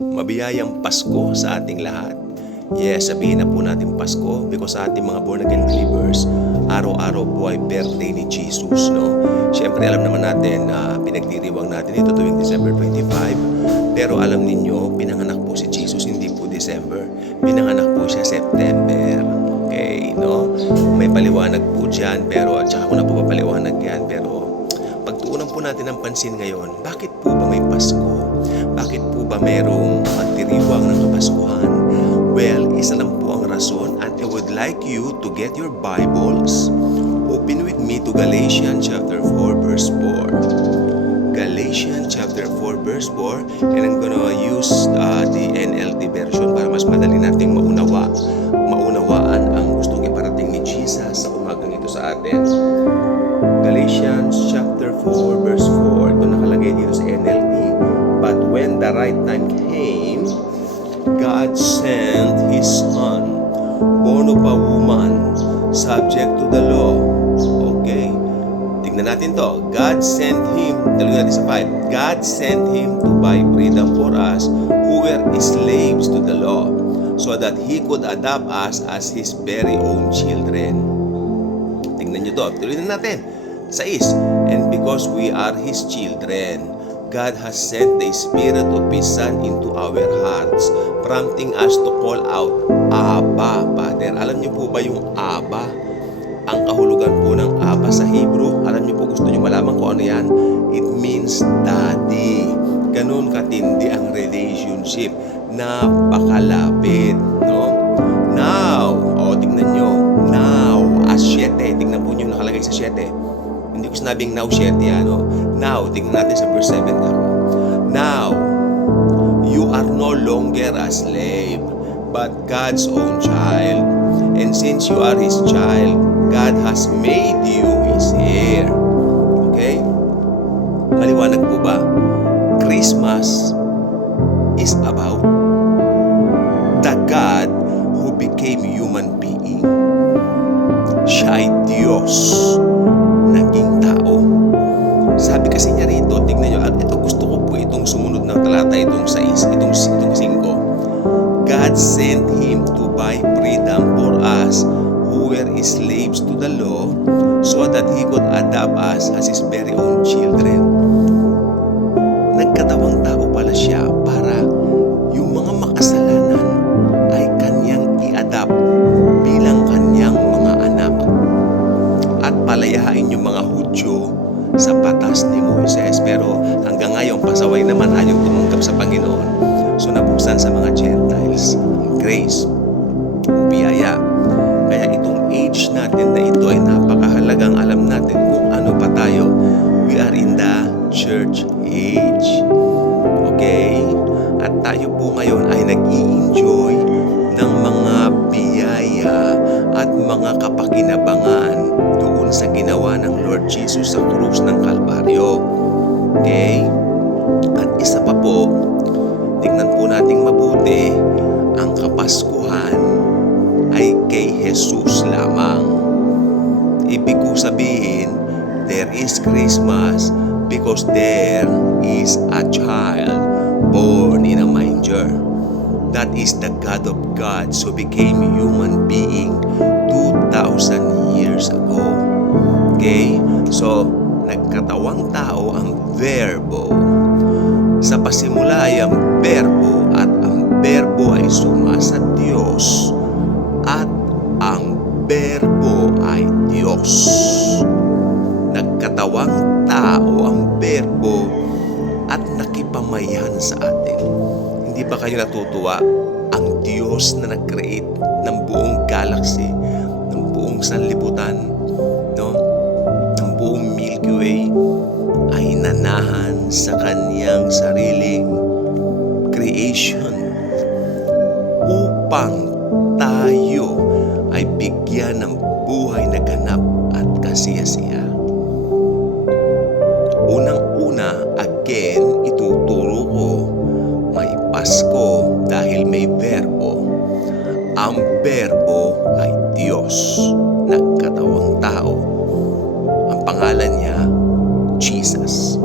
Mabiyayang Pasko sa ating lahat. Yes, sabihin na po natin Pasko because sa ating mga born again believers, araw-araw po ay birthday ni Jesus, no? Siyempre, alam naman natin na pinagdiriwang natin ito tuwing December 25. Pero alam ninyo, pinanganak po si Jesus hindi po December. Pinanganak po siya September. Okay, no? May paliwanag po dyan, pero at saka ko na po papaliwanag yan, pero pagtuunan po natin ang pansin ngayon, bakit po ba may Pasko? Bakit po ba merong magdiriwang ng Kapaskuhan? Well, isa lang po ang rason, and I would like you to get your Bibles. Open with me to Galatians chapter 4 verse 4. Galatians chapter 4 verse 4, and I'm gonna use the NLT version para mas madali nating maunawaan ang gustong iparating ni Jesus sa umagang ito sa atin. Galatians chapter 4 verse 4. Ito nakalagay dito sa NLT. But when the right time came, God sent His Son, born of a woman, subject to the law. Okay? Tignan natin to. God sent Him, talunin natin sa 5. God sent Him to buy freedom for us who were slaves to the law, so that He could adopt us as His very own children. Tignan nyo to. Tuloy na natin. 6. And because we are His children, God has sent the Spirit of His Son into our hearts, prompting us to call out, Abba, Father. Alam niyo po ba yung Abba? Ang kahulugan po ng Abba sa Hebrew, alam niyo po, gusto niyo malaman kung ano yan? It means Daddy. Ganun katindi ang relationship. Napakalapit, no? Now, tignan niyo. Now, as 7. Tignan po niyo nakalagay sa 7. Hindi ko sinabing now 7, ano? Now, tingnan natin sa verse 7 ako. Now, you are no longer a slave, but God's own child. And since you are His child, God has made you His heir. Okay? Maliwanag po ba? Christmas is about the God who became human being. Siya ay Diyos. Naging tao. Sabi kasi niya rito, tignan nyo, at ito gusto ko po itong sumunod na talata, itong 6, itong 5. God sent Him to buy freedom for us who were slaves to the law, so that He could adopt us as His very own children. Nagkatawang tao pala siya para yung mga makasalanan ay Kanyang i-adopt bilang Kanyang mga anak. At palayain yung mga Hudyo sa batas ni Moises. Pero hanggang ngayon, pasaway naman ayaw tumanggap sa Panginoon. So nabuksan sa mga Gentiles. Grace, biyaya. Kaya itong age natin na ito ay napakahalagang alam natin kung ano pa tayo. We are in the church age. Okay? At tayo po ngayon ay nag-i-enjoy ng mga biyaya at mga kapakinabangan doon sa ginawa ng Lord Jesus sa krus ng Kalbaryo. Okay? At isa pa po, tingnan po nating mabuti, ang Kapaskuhan ay kay Jesus lamang. Ibig ko sabihin, there is Christmas because there is a child born in a manger. That is the God of gods who became human being 2,000 years ago. Okay? So, nagkatawang tao ang verbo. Sa pasimula ay ang verbo at ang verbo ay sumasa Diyos at ang verbo ay Diyos. Nagkatawang tao ang verbo at nakipamayan sa atin. Hindi ba kayo natutuwa? Ang Diyos na nag-create ng buong galaxy, ng buong sanlibutan, no? Ng buong Milky Way, ay nanahan sa Kanyang sariling creation upang tayo ay bigyan ng buhay na ganap at kasiyasiya. Unang-una, again, ituturo ko, may Pasko dahil may verbo. Ang verbo ay Diyos, nagkatawang tao. Ang pangalan niya, Jesus.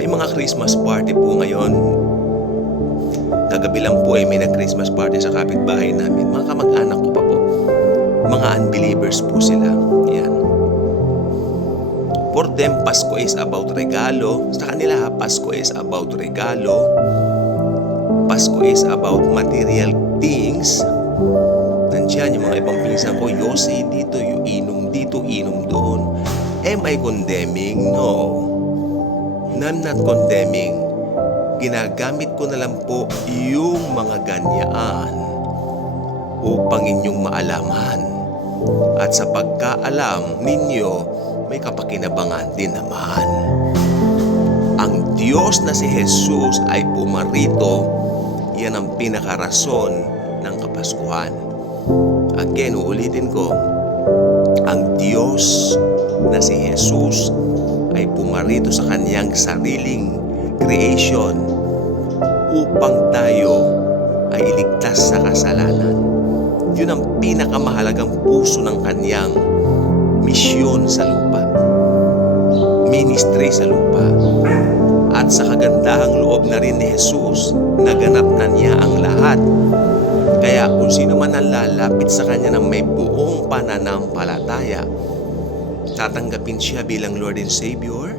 May mga Christmas party po ngayon. Kagabi lang po ay may nag-Christmas party sa kapitbahay namin. Mga kamag-anak ko pa po. Mga unbelievers po sila. Yan. For them, Pasko is about regalo. Sa kanila, Pasko is about regalo. Pasko is about material things. Nandiyan yung mga ibang pinsan ko, Yossi dito, yung inom dito, inom doon. Am I condemning? No. I'm not condemning. Ginagamit ko na lang po yung mga ganyaan upang inyong maalaman. At sa pagkaalam ninyo, may kapakinabangan din naman. Ang Diyos na si Jesus ay pumarito. Yan ang pinakarason ng Kapaskuhan. Again, uulitin ko. Ang Diyos na si Jesus ay pumarito sa kanyang sariling creation upang tayo ay iligtas sa kasalanan. Yun ang pinakamahalagang puso ng kanyang misyon sa lupa. Ministry sa lupa. At sa kagandahang loob na rin ni Jesus, naganap na niya ang lahat. Kaya kung sino man ang lalapit sa kanya ng may buong pananampalataya, tatanggapin siya bilang Lord and Savior,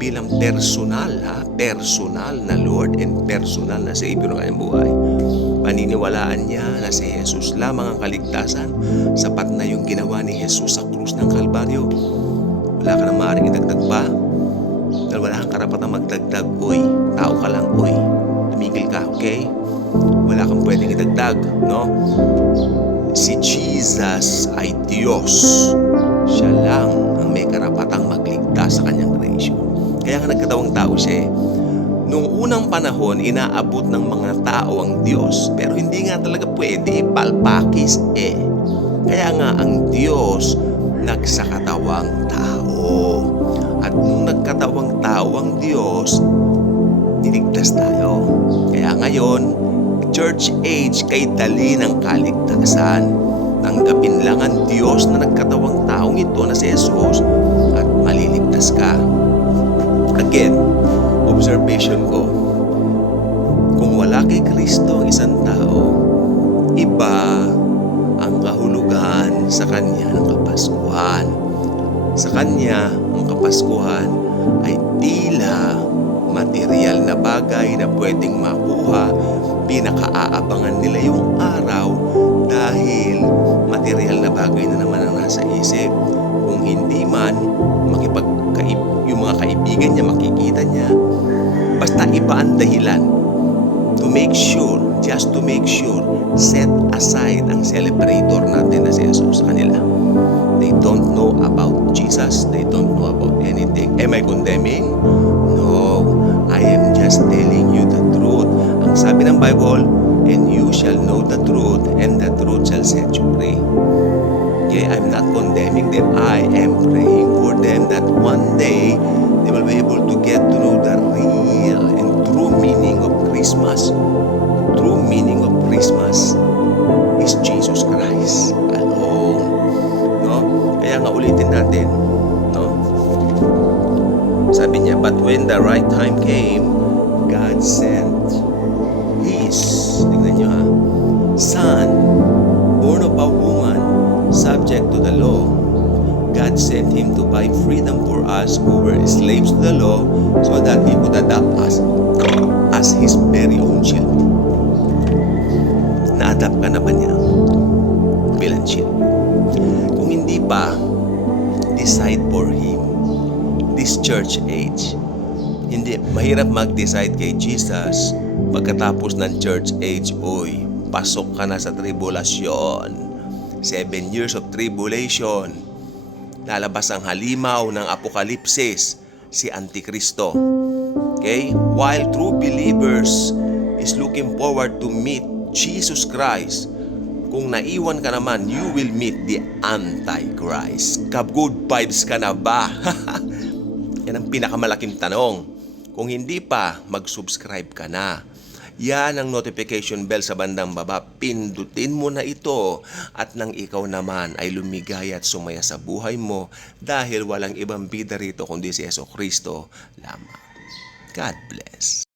bilang personal na Lord and personal na Savior ng kanyang buhay. Paniniwalaan niya na si Jesus lamang ang kaligtasan, sapat na yung ginawa ni Jesus sa krus ng Kalbaryo. Wala ka na maaaring idagdag pa. Dahil wala kang karapatang magdagdag. Uy, tao ka lang, uy. Tumigil ka, okay? Wala kang pwedeng idagdag, no? Si Jesus ay Diyos. Siya lang ang may karapatang magligtas sa kanyang creation. Kaya nga nagkatawang tao siya eh. Noong unang panahon, inaabot ng mga tao ang Diyos. Pero hindi nga talaga pwede, palpakis eh. Kaya nga ang Diyos nagsakatawang tao. At nung nagkatawang tao ang Diyos, niligtas tayo. Kaya ngayon, church age kay dali ng kaligtasan. Tanggapin lang ang Diyos na nagkatawang taong ito na si Jesus at maliligtas ka. Again, observation ko, kung wala kay Kristo ang isang tao, iba ang kahulugan sa kanya ng Kapaskuhan. Sa kanya, ang Kapaskuhan ay tila material na bagay na pwedeng makuha. Pinakaaabangan nila yung araw dahil material na bagay na naman ang nasa isip. Kung hindi man, yung mga kaibigan niya, makikita niya. Basta iba ang dahilan. To make sure, just to make sure, set aside ang celebrator natin na si Jesus sa kanila. They don't know about Jesus. They don't know about anything. Am I condemning? No. I am just telling you the truth. Ang sabi ng Bible, and you shall know the truth, and the truth shall set you free. Okay, I'm not condemning them. I am praying for them that one day they will be able to get to know the real and true meaning of Christmas. True meaning of Christmas is Jesus Christ alone. No? Kaya nga ulitin natin, no? Sabi niya, but when the right time came, God sent His, tignan niyo ha, Son, born of a woman, subject to the law. God sent Him to buy freedom for us who were slaves to the law so that He could adopt us as His very own children. Na-adapt ka na ba niya bilang children? Kung hindi pa, decide for Him. This church age, hindi, mahirap mag-decide kay Jesus pagkatapos ng church age. Oy, pasok ka na sa tribulasyon. 7 years of tribulation. Lalabas ang halimaw ng Apokalipsis, si Antikristo. Okay? While true believers is looking forward to meet Jesus Christ, kung naiwan ka naman, you will meet the Antichrist. Good vibes ka na ba? Yan ang pinakamalaking tanong. Kung hindi pa, mag-subscribe ka na. Yan ang notification bell sa bandang baba. Pindutin mo na ito at nang ikaw naman ay lumigaya at sumaya sa buhay mo dahil walang ibang bida rito kundi si Jesucristo lamang. God bless.